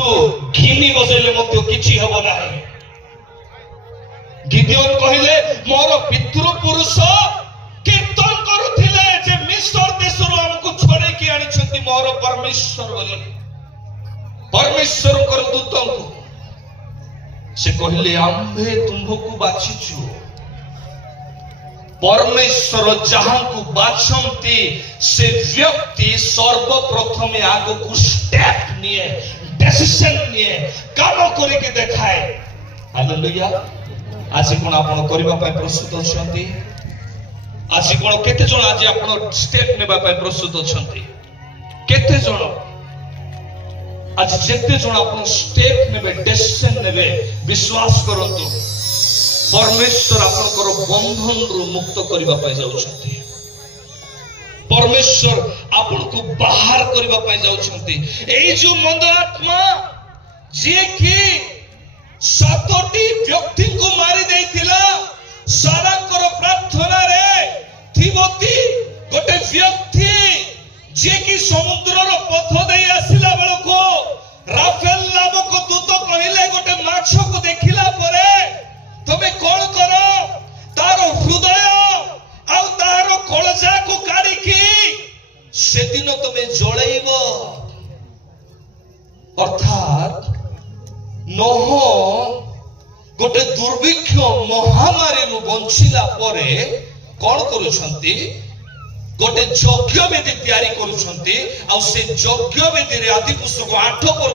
घिनी बजेले मध्य किछि हबो नाही। गिदियोन कहिले मोर पितृपुरुष कीर्तन करुथिले जे मिस्र देशरु हमकु छोड़े कि आनी छथि मोर परमेश्वर बोली। परमेश्वर कर दूतंकु से कहिले आम्भे तुमको बाछिछु। परमेश्वर जहांकु बाछंती से व्यक्ति सर्वप्रथम आगो को स्टेप निये, डिसीजन निये, काम करे के देखाए। हालेलुया। आज कोन आपण करबा पय प्रस्तुत अछंती? आज कोन केते जण आज आपण स्टेप नेबा पय प्रस्तुत अछंती? केते जण आज जेते जण आपण स्टेप नेबे, डिसीजन नेबे, विश्वास करंतु परमेश्वर आपनकर बंधन रु मुक्त करबा पय जाउछंती। परमेश्वर आपन को बाहर करबा पय जाउछंती। एई जो मंद आत्मा जे कि सातोटी व्यक्ति को मारी देइथिला, सारांकर प्रार्थना रे थिबोती गोटे व्यक्ति जे कि समुद्र रो पथ देई आसिला बेलको राफेल नामक दूत कहिले गोटे माछ को देखिला परे तमे कोन करो तार हृदय आ तार कलजा को काढी की से दिन तमे जळैबो। अर्थात नोह गोटे दुर्भिक्ष महामारी नु बंचिला परे कोन करूछंती? गोटे यज्ञ वेदी तैयारी करूछंती। आ से यज्ञ वेदी रे आदि पुस्तक 8